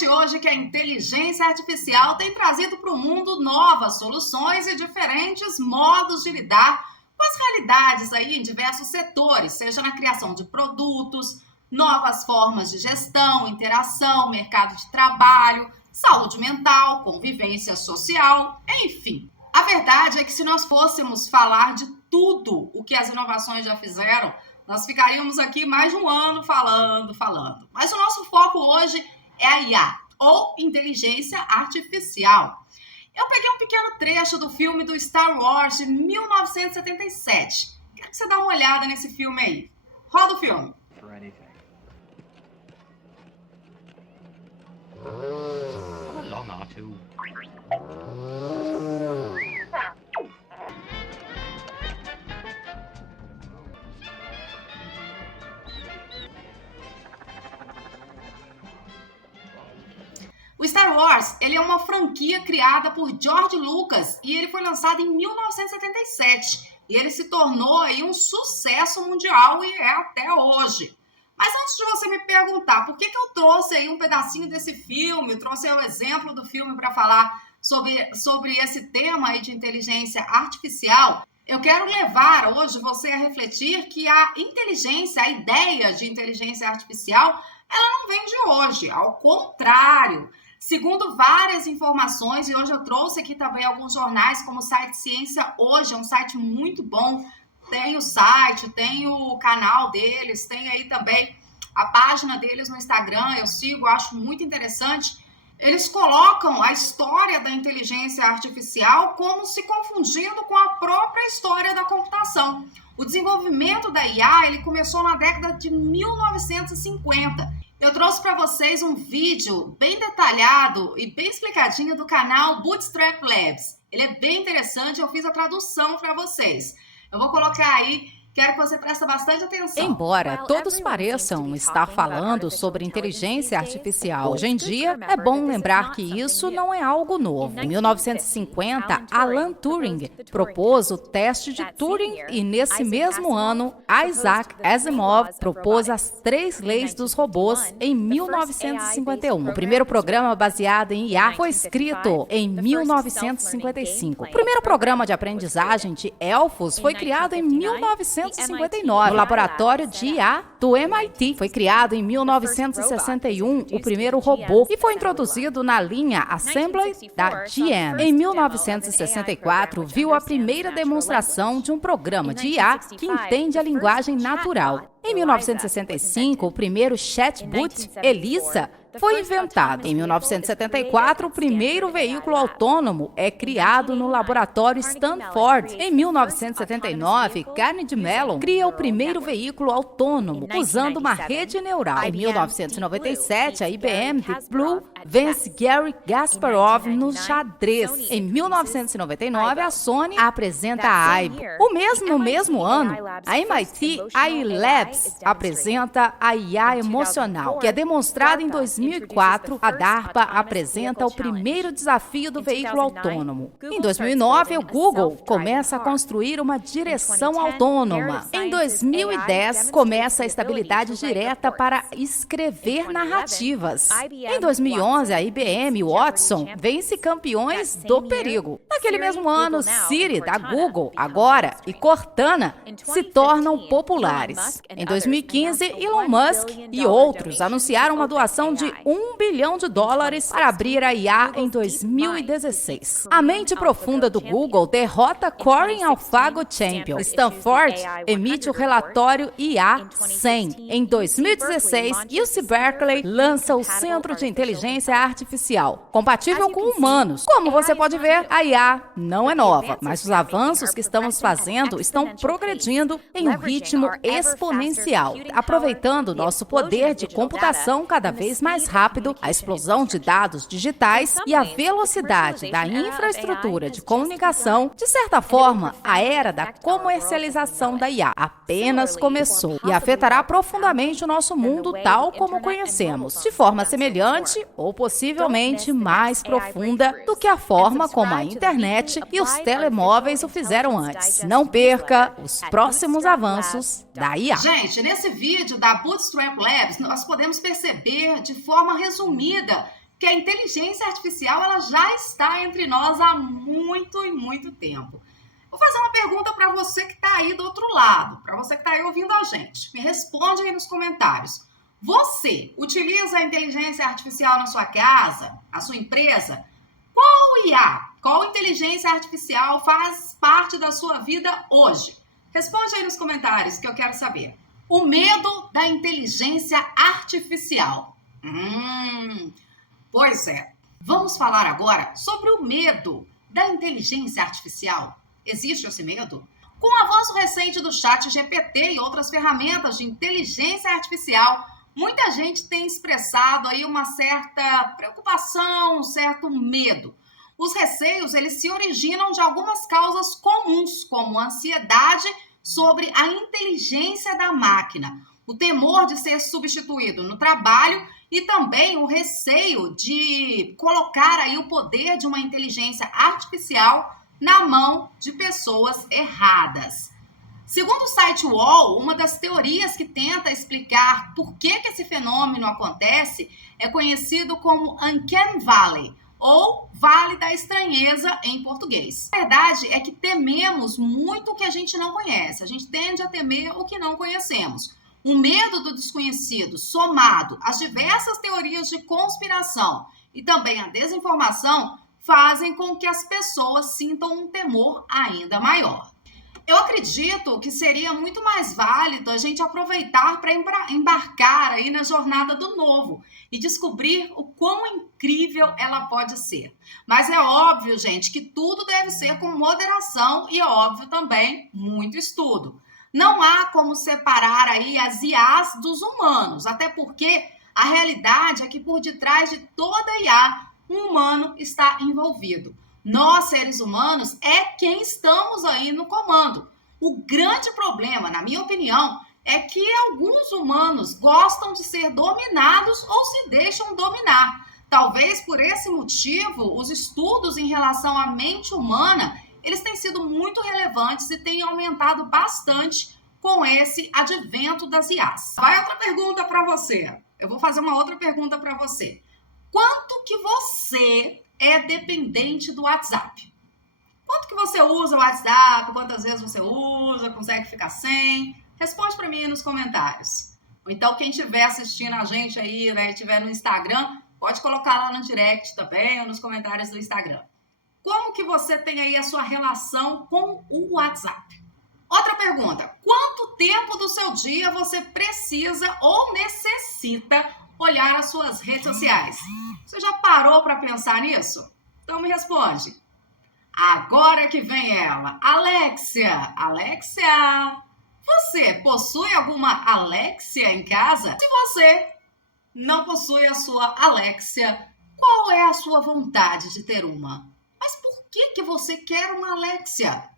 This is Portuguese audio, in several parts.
interessante hoje que a inteligência artificial tem trazido para o mundo novas soluções e diferentes modos de lidar com as realidades aí em diversos setores, seja na criação de produtos, novas formas de gestão, interação, mercado de trabalho, saúde mental, convivência social, enfim. A verdade é que se nós fôssemos falar de tudo o que as inovações já fizeram, nós ficaríamos aqui mais de um ano falando. Mas o nosso foco hoje é a IA, ou inteligência artificial. Eu peguei um pequeno trecho do filme do Star Wars de 1977. Quero que você dê uma olhada nesse filme aí. Roda o filme. O Star Wars, ele é uma franquia criada por George Lucas e ele foi lançado em 1977. E ele se tornou aí um sucesso mundial e é até hoje. Mas antes de você me perguntar por que eu trouxe aí um pedacinho desse filme, eu trouxe aí o exemplo do filme para falar sobre esse tema aí de inteligência artificial, eu quero levar hoje você a refletir que a inteligência, a ideia de inteligência artificial, ela não vem de hoje, ao contrário. Segundo várias informações, e hoje eu trouxe aqui também alguns jornais, como o site Ciência Hoje, é um site muito bom. Tem o site, tem o canal deles, tem aí também a página deles no Instagram, eu sigo, acho muito interessante. Eles colocam a história da inteligência artificial como se confundindo com a própria história da computação. O desenvolvimento da IA, ele começou na década de 1950. Eu trouxe para vocês um vídeo bem detalhado e bem explicadinho do canal Bootstrap Labs. Ele é bem interessante, eu fiz a tradução para vocês. Eu vou colocar aí, quero que você preste bastante atenção. Embora todos pareçam estar falando sobre inteligência artificial hoje em dia, é bom lembrar que isso não é algo novo. Em 1950, Alan Turing propôs o teste de Turing e, nesse mesmo ano, Isaac Asimov propôs as 3 leis dos robôs em 1951. O primeiro programa baseado em IA foi escrito em 1955. O primeiro programa de aprendizagem de elfos foi criado em 1959 no laboratório de IA do MIT. Foi criado em 1961 o primeiro robô e foi introduzido na linha Assembly da GM. Em 1964, viu a primeira demonstração de um programa de IA que entende a linguagem natural. Em 1965, o primeiro chatbot, Elisa, foi inventado. Em 1974, o primeiro veículo autônomo é criado no laboratório Stanford. Em 1979, Carnegie Mellon cria o primeiro veículo autônomo usando uma rede neural. Em 1997, a IBM Deep Blue vence Garry Kasparov no xadrez. Em 1999, a Sony apresenta a Aibo. No mesmo ano, a MIT AI Labs apresenta a IA emocional, que é demonstrada em 2004, a DARPA apresenta o primeiro desafio do veículo autônomo. Em 2009, o Google começa a construir uma direção autônoma. Em 2010, começa a estabilidade direta para escrever narrativas. Em 2011, a IBM Watson vence campeões do perigo. Naquele mesmo ano, Siri, da Google, agora, e Cortana se tornam populares. Em 2015, Elon Musk e outros anunciaram uma doação de $1 bilhão para abrir a IA em 2016. A mente profunda do Google derrota Corning AlphaGo Champion. Stanford emite o relatório IA 100. Em 2016, UC Berkeley lança o Centro de Inteligência Artificial, compatível com humanos. Como você pode ver, a IA não é nova, mas os avanços que estamos fazendo estão progredindo em um ritmo exponencial, aproveitando nosso poder de computação cada vez mais rápido, a explosão de dados digitais e a velocidade da infraestrutura de comunicação. De certa forma, a era da comercialização da IA apenas começou e afetará profundamente o nosso mundo tal como conhecemos, de forma semelhante ou possivelmente mais profunda do que a forma como a internet e os telemóveis o fizeram antes. Não perca os próximos avanços da IA. Gente, nesse vídeo da Bootstrap Labs, nós podemos perceber de forma resumida Porque a inteligência artificial ela já está entre nós há muito e muito tempo. Vou fazer uma pergunta para você que está aí do outro lado, para você que está aí ouvindo a gente. Me responde aí nos comentários. Você utiliza a inteligência artificial na sua casa, na sua empresa? Qual IA, qual inteligência artificial faz parte da sua vida hoje? Responde aí nos comentários que eu quero saber. O medo da inteligência artificial. Pois é. Vamos falar agora sobre o medo da inteligência artificial. Existe esse medo? Com o avanço recente do ChatGPT e outras ferramentas de inteligência artificial, muita gente tem expressado aí uma certa preocupação, um certo medo. Os receios, eles se originam de algumas causas comuns, como ansiedade sobre a inteligência da máquina, o temor de ser substituído no trabalho e também o receio de colocar aí o poder de uma inteligência artificial na mão de pessoas erradas. Segundo o site UOL, uma das teorias que tenta explicar por que esse fenômeno acontece é conhecido como Uncanny Valley, ou Vale da Estranheza em português. A verdade é que tememos muito o que a gente não conhece, a gente tende a temer o que não conhecemos. O medo do desconhecido, somado às diversas teorias de conspiração e também a desinformação, fazem com que as pessoas sintam um temor ainda maior. Eu acredito que seria muito mais válido a gente aproveitar para embarcar aí na jornada do novo e descobrir o quão incrível ela pode ser. Mas é óbvio, gente, que tudo deve ser com moderação e é óbvio também muito estudo. Não há como separar aí as IAs dos humanos, até porque a realidade é que por detrás de toda IA, um humano está envolvido. Nós, seres humanos, é quem estamos aí no comando. O grande problema, na minha opinião, é que alguns humanos gostam de ser dominados ou se deixam dominar. Talvez por esse motivo, os estudos em relação à mente humana, eles têm sido muito relevantes e têm aumentado bastante com esse advento das IAs. Vai outra pergunta para você. Eu vou fazer uma outra pergunta para você. Quanto que você é dependente do WhatsApp? Quanto que você usa o WhatsApp? Quantas vezes você usa? Consegue ficar sem? Responde para mim nos comentários. Ou então, quem estiver assistindo a gente aí, né, estiver no Instagram, pode colocar lá no direct também ou nos comentários do Instagram. Como que você tem aí a sua relação com o WhatsApp? Outra pergunta. Quanto tempo do seu dia você precisa ou necessita olhar as suas redes sociais? Você já parou para pensar nisso? Então me responde. Agora que vem ela. Alexia. Alexia, você possui alguma Alexia em casa? Se você não possui a sua Alexia, qual é a sua vontade de ter uma? Mas por que você quer uma Alexia?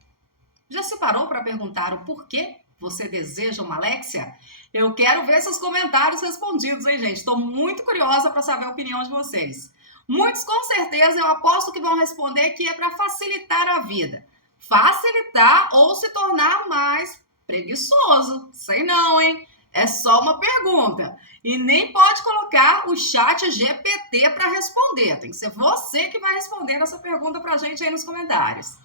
Já se parou para perguntar o porquê você deseja uma Alexia? Eu quero ver seus comentários respondidos, hein, gente? Estou muito curiosa para saber a opinião de vocês. Muitos, com certeza, eu aposto que vão responder que é para facilitar a vida. Facilitar ou se tornar mais preguiçoso? Sei não, hein? É só uma pergunta. E nem pode colocar o ChatGPT para responder. Tem que ser você que vai responder essa pergunta para a gente aí nos comentários.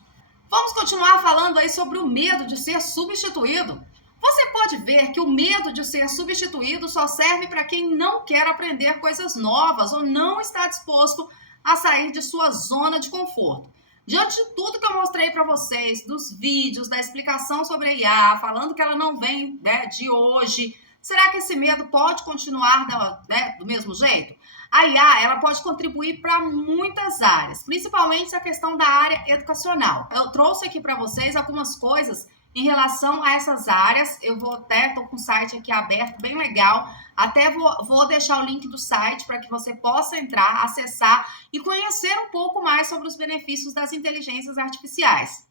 Vamos continuar falando aí sobre o medo de ser substituído. Você pode ver que o medo de ser substituído só serve para quem não quer aprender coisas novas ou não está disposto a sair de sua zona de conforto. Diante de tudo que eu mostrei para vocês, dos vídeos, da explicação sobre a IA, falando que ela não vem, né, de hoje, será que esse medo pode continuar, né, do mesmo jeito? A IA, ela pode contribuir para muitas áreas, principalmente a questão da área educacional. Eu trouxe aqui para vocês algumas coisas em relação a essas áreas. Eu vou até, estou com o site aqui aberto, bem legal. Até vou deixar o link do site para que você possa entrar, acessar e conhecer um pouco mais sobre os benefícios das inteligências artificiais.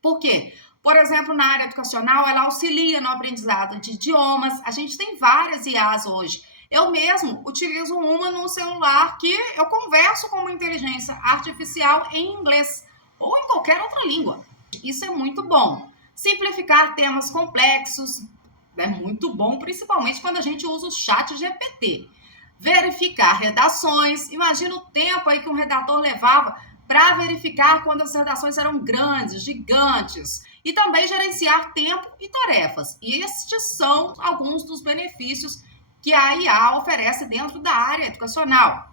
Por quê? Por exemplo, na área educacional, ela auxilia no aprendizado de idiomas. A gente tem várias IAs hoje. Eu mesmo utilizo uma no celular que eu converso com uma inteligência artificial em inglês ou em qualquer outra língua. Isso é muito bom. Simplificar temas complexos é muito bom, principalmente quando a gente usa o ChatGPT. verificar redações. Imagina o tempo aí que um redator levava para verificar quando as redações eram grandes, gigantes. E também gerenciar tempo e tarefas. E estes são alguns dos benefícios que a IA oferece dentro da área educacional.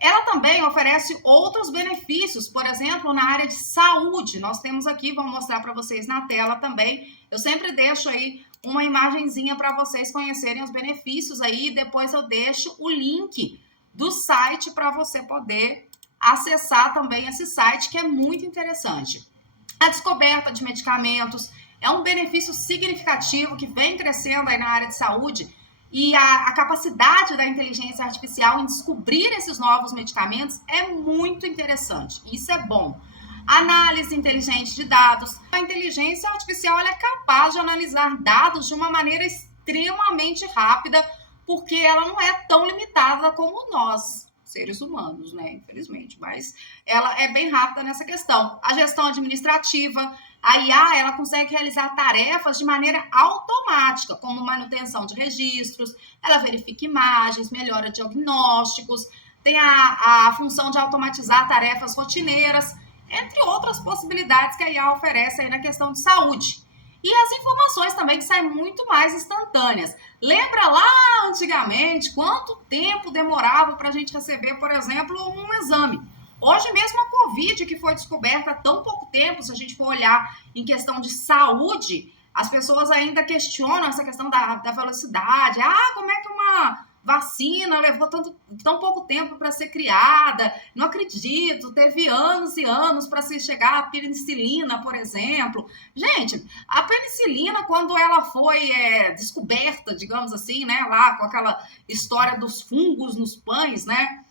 Ela também oferece outros benefícios, por exemplo, na área de saúde. Nós temos aqui, vou mostrar para vocês na tela também. Eu sempre deixo aí uma imagenzinha para vocês conhecerem os benefícios aí. Depois eu deixo o link do site para você poder acessar também esse site, que é muito interessante. A descoberta de medicamentos é um benefício significativo que vem crescendo aí na área de saúde. E a capacidade da inteligência artificial em descobrir esses novos medicamentos é muito interessante. Isso é bom. Análise inteligente de dados. A inteligência artificial ela é capaz de analisar dados de uma maneira extremamente rápida, porque ela não é tão limitada como nós, seres humanos, né? Infelizmente. Mas ela é bem rápida nessa questão. A gestão administrativa. A IA ela consegue realizar tarefas de maneira automática, como manutenção de registros, ela verifica imagens, melhora diagnósticos, tem a função de automatizar tarefas rotineiras, entre outras possibilidades que a IA oferece aí na questão de saúde. E as informações também que saem muito mais instantâneas. Lembra lá antigamente quanto tempo demorava para a gente receber, por exemplo, um exame? Hoje mesmo a Covid, que foi descoberta há tão pouco tempo, se a gente for olhar em questão de saúde, as pessoas ainda questionam essa questão da velocidade. Como é que uma vacina levou tão pouco tempo para ser criada? Não acredito, teve anos e anos para se chegar à penicilina, por exemplo. Gente, a penicilina, quando ela foi descoberta, digamos assim, né, lá com aquela história dos fungos nos pães, né?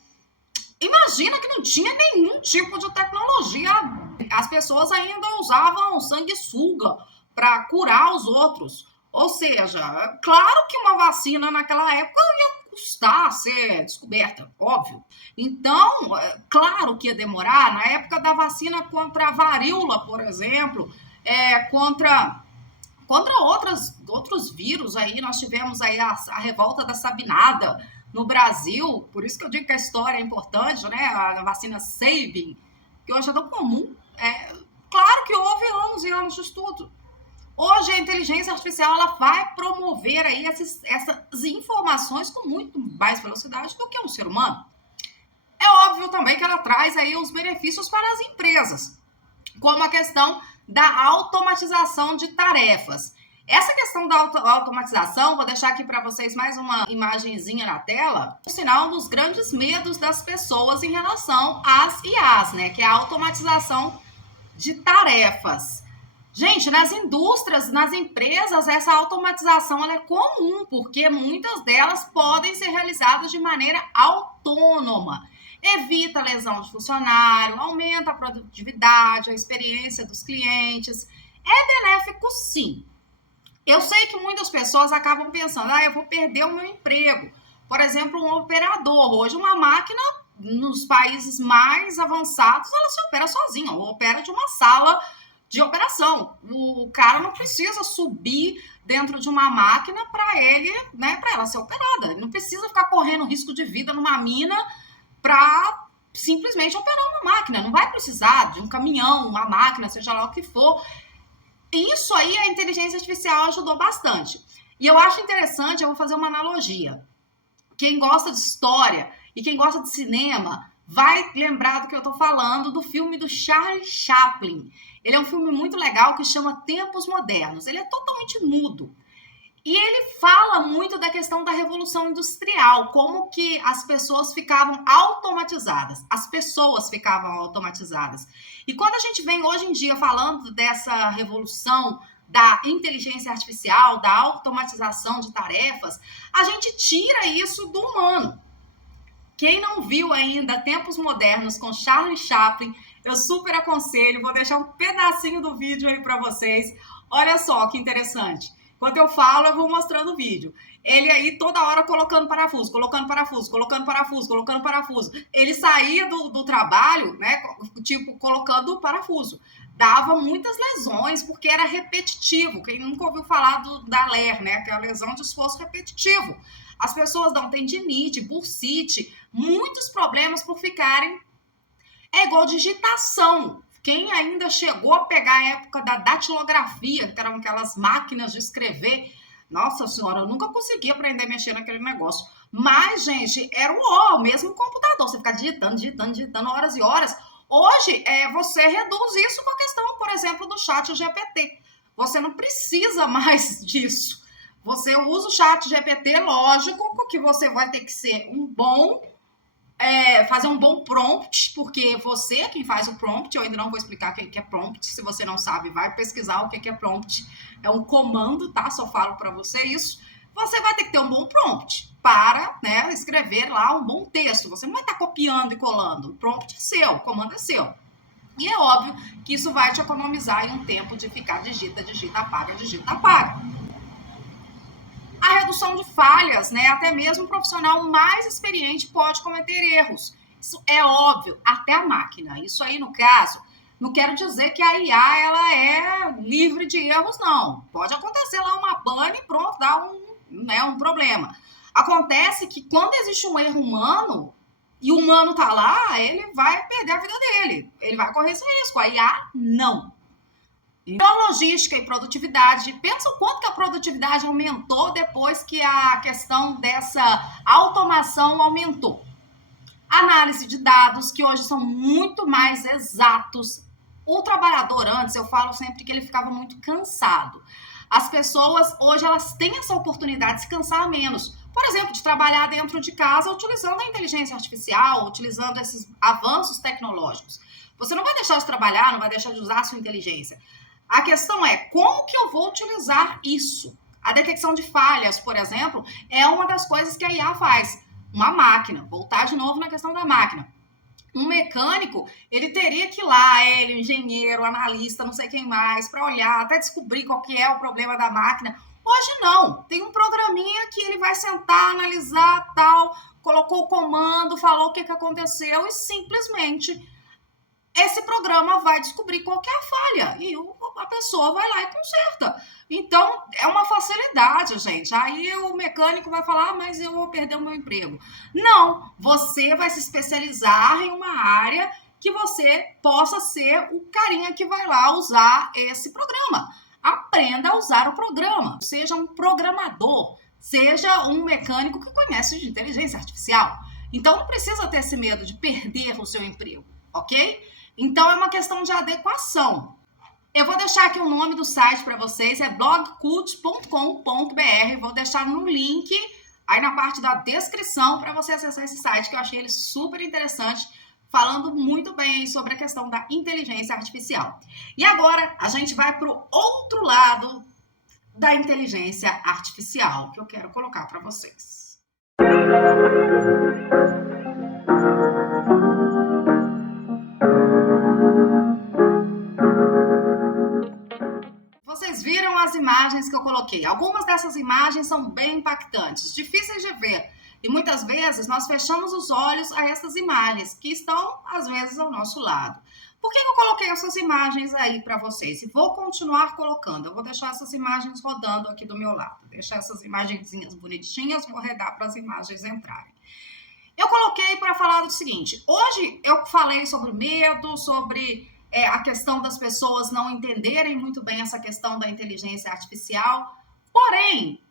Imagina que não tinha nenhum tipo de tecnologia. As pessoas ainda usavam sanguessuga para curar os outros. Ou seja, claro que uma vacina naquela época ia custar ser descoberta, óbvio. Então, claro que ia demorar. Na época da vacina contra a varíola, por exemplo, contra outros vírus aí, nós tivemos aí a revolta da Sabinada no Brasil, por isso que eu digo que a história é importante, né? A vacina Sabin, que hoje é tão comum. Claro que houve anos e anos de estudo. Hoje a inteligência artificial ela vai promover aí essas informações com muito mais velocidade do que um ser humano. É óbvio também que ela traz aí os benefícios para as empresas, como a questão da automatização de tarefas. Essa questão da automatização, vou deixar aqui para vocês mais uma imagenzinha na tela, o sinal dos grandes medos das pessoas em relação às IAs, né? Que é a automatização de tarefas. Gente, nas indústrias, nas empresas, essa automatização ela é comum, porque muitas delas podem ser realizadas de maneira autônoma. Evita a lesão de funcionário, aumenta a produtividade, a experiência dos clientes. É benéfico, sim. Eu sei que muitas pessoas acabam pensando, eu vou perder o meu emprego. Por exemplo, um operador. Hoje, uma máquina, nos países mais avançados, ela se opera sozinha. Ela opera de uma sala de operação. O cara não precisa subir dentro de uma máquina para ela ser operada. Ele não precisa ficar correndo risco de vida numa mina para simplesmente operar uma máquina. Não vai precisar de um caminhão, uma máquina, seja lá o que for. Isso aí a inteligência artificial ajudou bastante. E eu acho interessante, eu vou fazer uma analogia. Quem gosta de história e quem gosta de cinema vai lembrar do que eu estou falando, do filme do Charlie Chaplin. Ele é um filme muito legal que chama Tempos Modernos. Ele é totalmente mudo. E ele fala muito da questão da Revolução Industrial, como que as pessoas ficavam automatizadas. As pessoas ficavam automatizadas. E quando a gente vem hoje em dia falando dessa revolução da inteligência artificial, da automatização de tarefas, a gente tira isso do humano. Quem não viu ainda Tempos Modernos com Charlie Chaplin, eu super aconselho, vou deixar um pedacinho do vídeo aí para vocês. Olha só que interessante. Enquanto eu falo, eu vou mostrando o vídeo. Ele aí toda hora colocando parafuso, colocando parafuso, colocando parafuso, colocando parafuso. Ele saía do trabalho, né, tipo, colocando parafuso. Dava muitas lesões, porque era repetitivo. Quem nunca ouviu falar da LER, né, que é a lesão de esforço repetitivo. As pessoas dão tendinite, bursite, muitos problemas por ficarem... É igual digitação. Quem ainda chegou a pegar a época da datilografia, que eram aquelas máquinas de escrever, nossa senhora, eu nunca consegui aprender a mexer naquele negócio. Mas, gente, era o mesmo computador. Você ficar digitando horas e horas. Hoje, você reduz isso com a questão, por exemplo, do chat GPT. Você não precisa mais disso. Você usa o chat GPT, lógico, que você vai ter que ser fazer um bom prompt, porque você é quem faz o prompt. Eu ainda não vou explicar o que é prompt. Se você não sabe, vai pesquisar o que é prompt. É um comando, tá? Só falo para você isso. Você vai ter que ter um bom prompt para, né, escrever lá um bom texto. Você não vai estar copiando e colando. O prompt é seu, o comando é seu. E é óbvio que isso vai te economizar em um tempo de ficar digita, apaga. A redução de falhas, né? Até mesmo um profissional mais experiente pode cometer erros. Isso é óbvio, até a máquina. Isso aí, no caso, não quero dizer que a IA ela é livre de erros, não. Pode acontecer lá uma pane e pronto, dá um problema. Acontece que quando existe um erro humano e o humano tá lá, ele vai perder a vida dele. Ele vai correr esse risco. A IA, não. Então, logística e produtividade. Pensa o quanto que a produtividade aumentou depois que a questão dessa automação aumentou. Análise de dados, que hoje são muito mais exatos. O trabalhador, antes, eu falo sempre que ele ficava muito cansado. As pessoas, hoje, elas têm essa oportunidade de se cansar menos. Por exemplo, de trabalhar dentro de casa utilizando a inteligência artificial, utilizando esses avanços tecnológicos. Você não vai deixar de trabalhar, não vai deixar de usar a sua inteligência. A questão é, como que eu vou utilizar isso? A detecção de falhas, por exemplo, é uma das coisas que a IA faz. Uma máquina, voltar de novo na questão da máquina. Um mecânico, ele teria que ir lá, ele, engenheiro, analista, não sei quem mais, para olhar, até descobrir qual que é o problema da máquina. Hoje não, tem um programinha que ele vai sentar, analisar, tal, colocou o comando, falou o que aconteceu e simplesmente esse programa vai descobrir qual que é a falha e a pessoa vai lá e conserta. Então, é uma facilidade, gente. Aí o mecânico vai falar, mas eu vou perder o meu emprego. Não, você vai se especializar em uma área que você possa ser o carinha que vai lá usar esse programa. Aprenda a usar o programa. Seja um programador, seja um mecânico que conhece de inteligência artificial. Então, não precisa ter esse medo de perder o seu emprego, ok? Então, é uma questão de adequação. Eu vou deixar aqui o nome do site para vocês, é blogcult.com.br. Vou deixar no link aí na parte da descrição para você acessar esse site, que eu achei ele super interessante, falando muito bem sobre a questão da inteligência artificial. E agora, a gente vai para o outro lado da inteligência artificial, que eu quero colocar para vocês. Vocês viram as imagens que eu coloquei. Algumas dessas imagens são bem impactantes, difíceis de ver. E muitas vezes nós fechamos os olhos a essas imagens que estão, às vezes, ao nosso lado. Por que eu coloquei essas imagens aí para vocês? E vou continuar colocando. Eu vou deixar essas imagens rodando aqui do meu lado. Deixar essas imagenzinhas bonitinhas, vou arredar para as imagens entrarem. Eu coloquei para falar do seguinte. Hoje eu falei sobre medo, sobre a questão das pessoas não entenderem muito bem essa questão da inteligência artificial. Porém,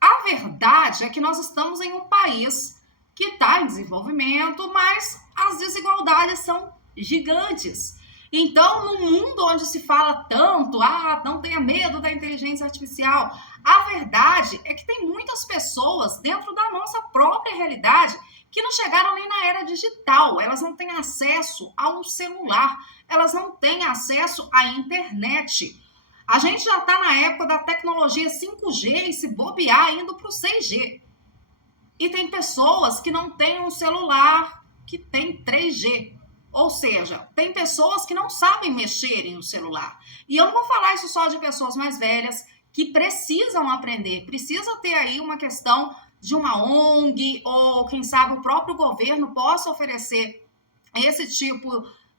a verdade é que nós estamos em um país que está em desenvolvimento, mas as desigualdades são gigantes. Então, no mundo onde se fala tanto, não tenha medo da inteligência artificial, a verdade é que tem muitas pessoas dentro da nossa própria realidade que não chegaram nem na era digital, elas não têm acesso a um celular, elas não têm acesso à internet. A gente já está na época da tecnologia 5G e se bobear indo para o 6G. E tem pessoas que não têm um celular que tem 3G. Ou seja, tem pessoas que não sabem mexer em um celular. E eu não vou falar isso só de pessoas mais velhas que precisam aprender. Precisa ter aí uma questão de uma ONG ou, quem sabe, o próprio governo possa oferecer esse tipo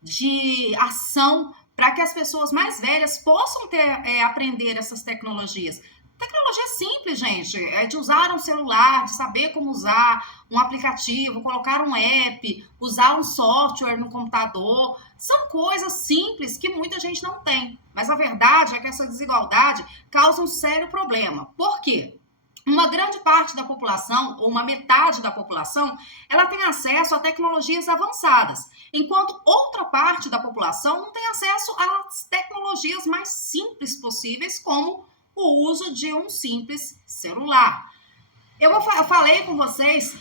de ação para que as pessoas mais velhas possam aprender essas tecnologias. Tecnologia simples, gente, é de usar um celular, de saber como usar um aplicativo, colocar um app, usar um software no computador. São coisas simples que muita gente não tem. Mas a verdade é que essa desigualdade causa um sério problema. Por quê? Uma grande parte da população, ou uma metade da população, ela tem acesso a tecnologias avançadas, enquanto outra parte da população não tem acesso às tecnologias mais simples possíveis, como o uso de um simples celular. Eu falei com vocês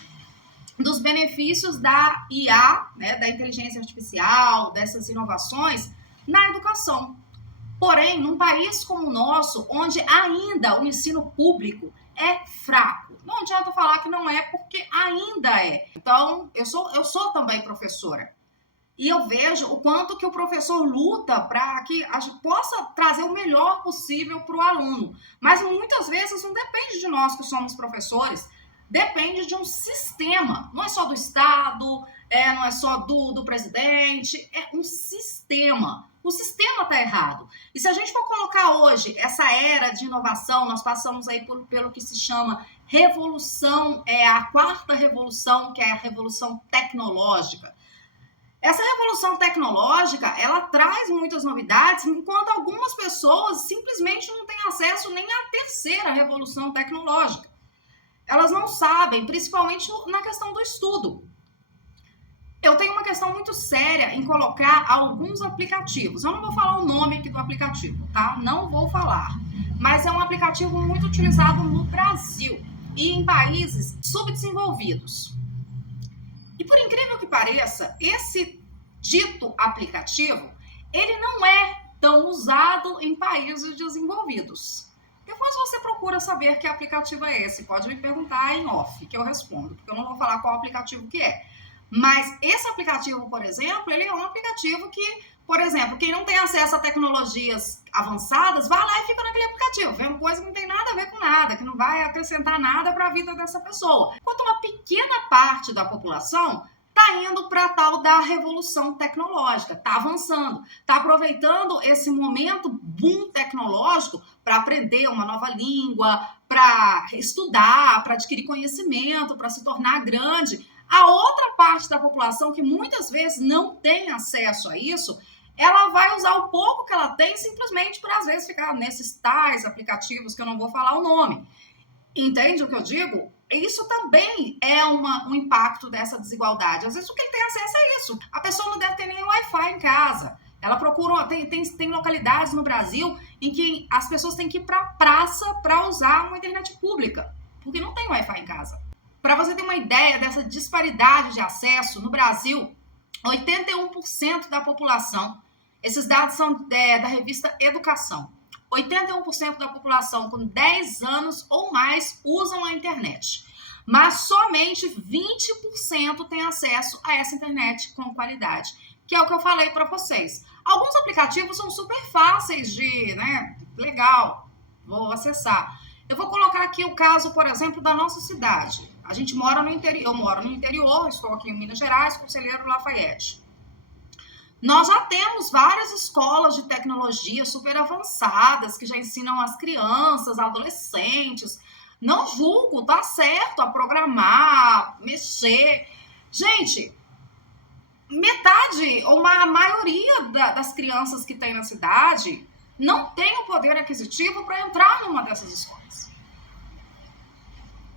dos benefícios da IA, né, da inteligência artificial, dessas inovações na educação. Porém, num país como o nosso, onde ainda o ensino público é fraco, não adianta falar que não é, porque ainda é. Então, eu sou também professora. E eu vejo o quanto que o professor luta para que a gente possa trazer o melhor possível para o aluno. Mas muitas vezes não depende de nós que somos professores, depende de um sistema. Não é só do Estado, não é só do presidente, é um sistema. O sistema está errado. E se a gente for colocar hoje essa era de inovação, nós passamos aí pelo que se chama revolução, a quarta revolução, que é a revolução tecnológica. Essa revolução tecnológica, ela traz muitas novidades, enquanto algumas pessoas simplesmente não têm acesso nem à terceira revolução tecnológica. Elas não sabem, principalmente na questão do estudo. Eu tenho uma questão muito séria em colocar alguns aplicativos. Eu não vou falar o nome aqui do aplicativo, tá? Não vou falar. Mas é um aplicativo muito utilizado no Brasil e em países subdesenvolvidos. E por incrível que pareça, esse dito aplicativo, ele não é tão usado em países desenvolvidos. Depois você procura saber que aplicativo é esse. Pode me perguntar em off, que eu respondo, porque eu não vou falar qual aplicativo que é. Mas esse aplicativo, por exemplo, ele é um aplicativo que, por exemplo, quem não tem acesso a tecnologias avançadas, vai lá e fica naquele aplicativo, vendo coisa que não tem nada a ver com nada, que não vai acrescentar nada para a vida dessa pessoa. Enquanto uma pequena parte da população está indo para a tal da revolução tecnológica, está avançando, está aproveitando esse momento boom tecnológico para aprender uma nova língua, para estudar, para adquirir conhecimento, para se tornar grande. A outra parte da população que muitas vezes não tem acesso a isso, ela vai usar o pouco que ela tem simplesmente para, às vezes, ficar nesses tais aplicativos que eu não vou falar o nome. Entende o que eu digo? Isso também é um impacto dessa desigualdade. Às vezes o que ele tem acesso é isso. A pessoa não deve ter nem Wi-Fi em casa. Ela procura, tem localidades no Brasil em que as pessoas têm que ir para a praça para usar uma internet pública, porque não tem Wi-Fi em casa. Para você ter uma ideia dessa disparidade de acesso, no Brasil, 81% da população, esses dados são da revista Educação, 81% da população com 10 anos ou mais usam a internet, mas somente 20% tem acesso a essa internet com qualidade, que é o que eu falei para vocês. Alguns aplicativos são super fáceis de, legal, vou acessar. Eu vou colocar aqui o caso, por exemplo, da nossa cidade. A gente mora no interior, eu moro no interior, estou aqui em Minas Gerais, Conselheiro Lafayette. Nós já temos várias escolas de tecnologia super avançadas que já ensinam as crianças, adolescentes. Não julgo, tá certo, a programar, mexer. Gente, metade ou a maioria das crianças que tem na cidade não tem o poder aquisitivo para entrar numa dessas escolas.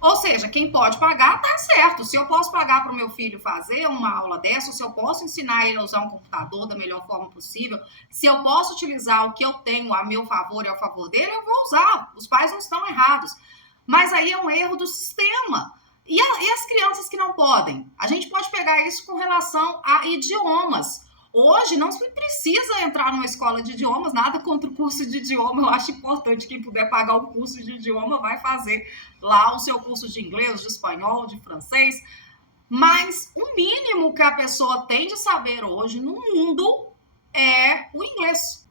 Ou seja, quem pode pagar, tá certo. Se eu posso pagar para o meu filho fazer uma aula dessa, se eu posso ensinar ele a usar um computador da melhor forma possível, se eu posso utilizar o que eu tenho a meu favor e ao favor dele, eu vou usar. Os pais não estão errados. Mas aí é um erro do sistema. E as crianças que não podem? A gente pode pegar isso com relação a idiomas. Hoje não se precisa entrar numa escola de idiomas, nada contra o curso de idioma, eu acho importante, quem puder pagar o curso de idioma vai fazer lá o seu curso de inglês, de espanhol, de francês, mas o mínimo que a pessoa tem de saber hoje no mundo é o inglês.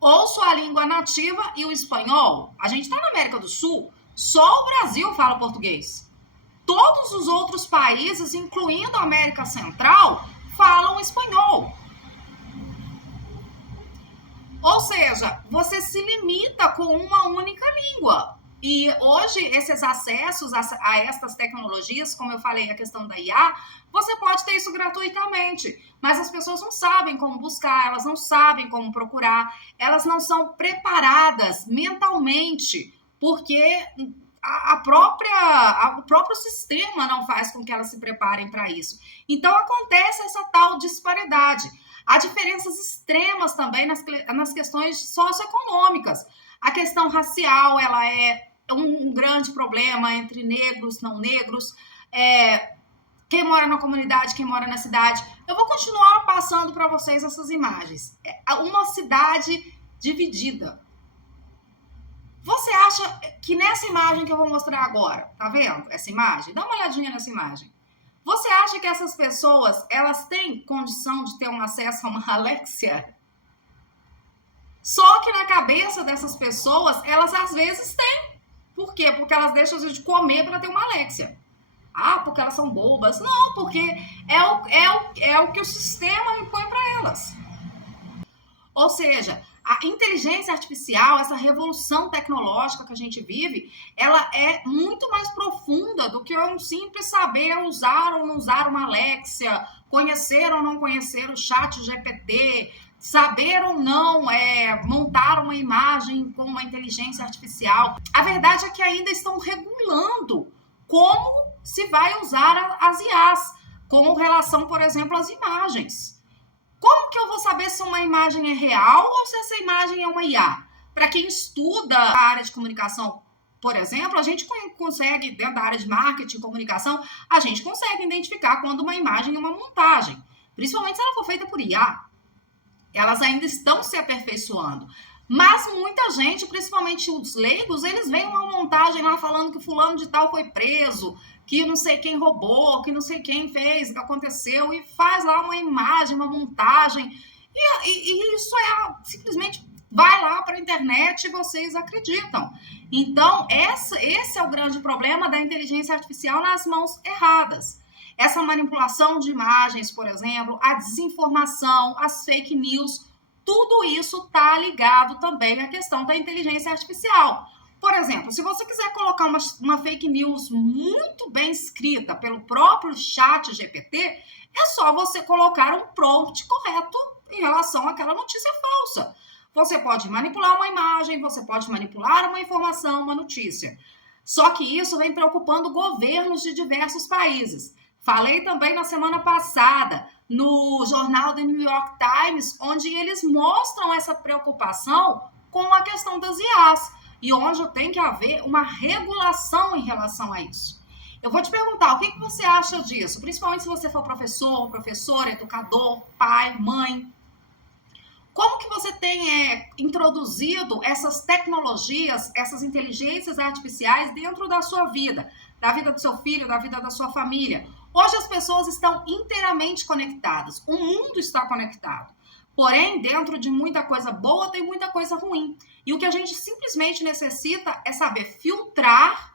Ou sua língua nativa e o espanhol. A gente está na América do Sul, só o Brasil fala português. Todos os outros países, incluindo a América Central, falam espanhol. Ou seja, você se limita com uma única língua. E hoje, esses acessos a estas tecnologias, como eu falei, a questão da IA, você pode ter isso gratuitamente, mas as pessoas não sabem como buscar, elas não sabem como procurar, elas não são preparadas mentalmente, porque o próprio sistema não faz com que elas se preparem para isso. Então, acontece essa tal disparidade. Há diferenças extremas também nas questões socioeconômicas. A questão racial, ela é um grande problema entre negros, não negros, quem mora na comunidade, quem mora na cidade. Eu vou continuar passando para vocês essas imagens. Uma cidade dividida. Você acha que nessa imagem que eu vou mostrar agora, tá vendo essa imagem? Dá uma olhadinha nessa imagem. Você acha que essas pessoas, elas têm condição de ter um acesso a uma Alexia? Só que na cabeça dessas pessoas, elas às vezes têm. Por quê? Porque elas deixam a gente comer para ter uma Alexia. Ah, porque elas são bobas. Não, porque é o que o sistema impõe para elas. Ou seja, a inteligência artificial, essa revolução tecnológica que a gente vive, ela é muito mais profunda do que um simples saber usar ou não usar uma Alexia, conhecer ou não conhecer o chat GPT, saber ou não montar uma imagem com uma inteligência artificial. A verdade é que ainda estão regulando como se vai usar as IAs, com relação, por exemplo, às imagens. Como que eu vou saber se uma imagem é real ou se essa imagem é uma IA? Para quem estuda a área de comunicação, por exemplo, a gente consegue, dentro da área de marketing e comunicação, a gente consegue identificar quando uma imagem é uma montagem, principalmente se ela for feita por IA. Elas ainda estão se aperfeiçoando. Mas muita gente, principalmente os leigos, eles veem uma montagem lá falando que fulano de tal foi preso, que não sei quem roubou, que não sei quem fez, que aconteceu, e faz lá uma imagem, uma montagem. E isso simplesmente vai lá para a internet e vocês acreditam. Então, esse é o grande problema da inteligência artificial nas mãos erradas. Essa manipulação de imagens, por exemplo, a desinformação, as fake news, tudo isso está ligado também à questão da inteligência artificial. Por exemplo, se você quiser colocar uma fake news muito bem escrita pelo próprio chat GPT, é só você colocar um prompt correto em relação àquela notícia falsa. Você pode manipular uma imagem, você pode manipular uma informação, uma notícia. Só que isso vem preocupando governos de diversos países. Falei também na semana passada no jornal The New York Times, onde eles mostram essa preocupação com a questão das IAs e onde tem que haver uma regulação em relação a isso. Eu vou te perguntar, o que você acha disso? Principalmente se você for professor, professora, educador, pai, mãe. Como que você tem introduzido essas tecnologias, essas inteligências artificiais dentro da sua vida, da vida do seu filho, da vida da sua família? Hoje as pessoas estão inteiramente conectadas, o mundo está conectado. Porém, dentro de muita coisa boa, tem muita coisa ruim. E o que a gente simplesmente necessita é saber filtrar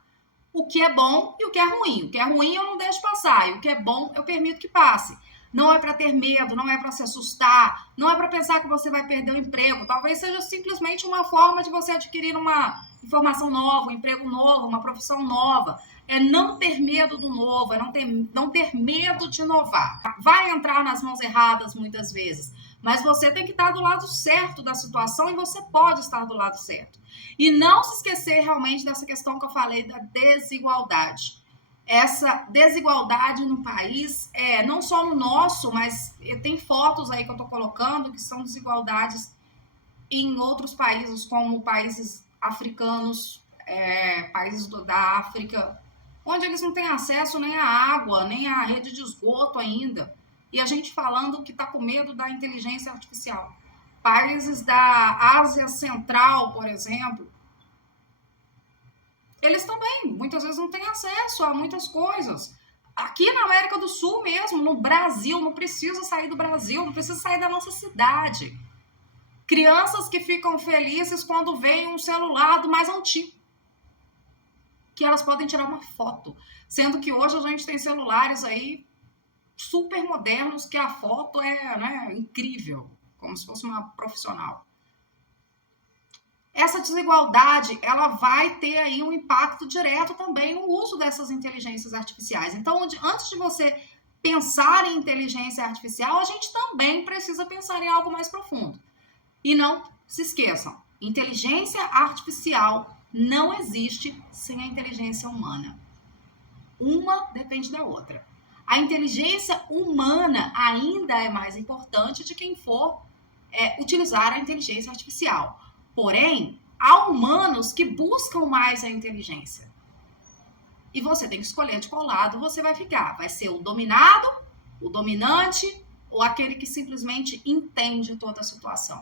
o que é bom e o que é ruim. O que é ruim eu não deixo passar, e o que é bom eu permito que passe. Não é para ter medo, não é para se assustar, não é para pensar que você vai perder o emprego. Talvez seja simplesmente uma forma de você adquirir uma informação nova, um emprego novo, uma profissão nova. É não ter medo do novo, é não ter medo de inovar. Vai entrar nas mãos erradas muitas vezes, mas você tem que estar do lado certo da situação e você pode estar do lado certo. E não se esquecer realmente dessa questão que eu falei da desigualdade. Essa desigualdade no país, não só no nosso, mas tem fotos aí que eu estou colocando que são desigualdades em outros países, como países africanos, países da África, onde eles não têm acesso nem à água, nem à rede de esgoto ainda. E a gente falando que está com medo da inteligência artificial. Países da Ásia Central, por exemplo, eles também, muitas vezes, não têm acesso a muitas coisas. Aqui na América do Sul mesmo, no Brasil, não precisa sair do Brasil, não precisa sair da nossa cidade. Crianças que ficam felizes quando veem um celular do mais antigo, que elas podem tirar uma foto. Sendo que hoje a gente tem celulares aí super modernos que a foto é incrível, como se fosse uma profissional. essa desigualdade, ela vai ter aí um impacto direto também no uso dessas inteligências artificiais. Então, antes de você pensar em inteligência artificial, a gente também precisa pensar em algo mais profundo. E não se esqueçam, inteligência artificial não existe sem a inteligência humana. Uma depende da outra. A inteligência humana ainda é mais importante de quem for utilizar a inteligência artificial. Porém, há humanos que buscam mais a inteligência. E você tem que escolher de qual lado você vai ficar. Vai ser o dominado, o dominante ou aquele que simplesmente entende toda a situação?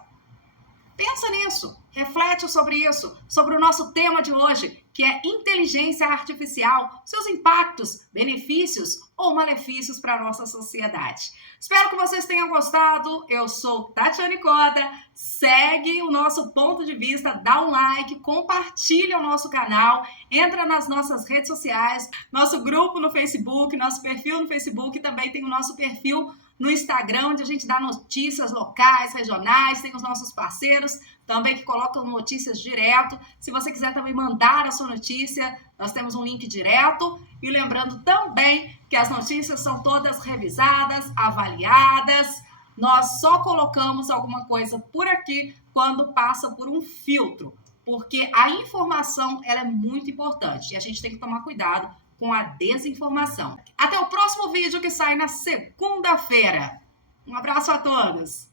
Pensa nisso, reflete sobre isso, sobre o nosso tema de hoje, que é inteligência artificial, seus impactos, benefícios ou malefícios para a nossa sociedade. Espero que vocês tenham gostado. Eu sou Tatiane Coda. Segue o nosso ponto de vista, dá um like, compartilha o nosso canal, entra nas nossas redes sociais, nosso grupo no Facebook, nosso perfil no Facebook, também tem o nosso perfil no Instagram, onde a gente dá notícias locais, regionais, tem os nossos parceiros também que colocam notícias direto. Se você quiser também mandar a sua notícia, nós temos um link direto. E lembrando também que as notícias são todas revisadas, avaliadas. Nós só colocamos alguma coisa por aqui quando passa por um filtro, porque a informação ela é muito importante e a gente tem que tomar cuidado com a desinformação. Até o próximo vídeo que sai na segunda-feira. Um abraço a todos!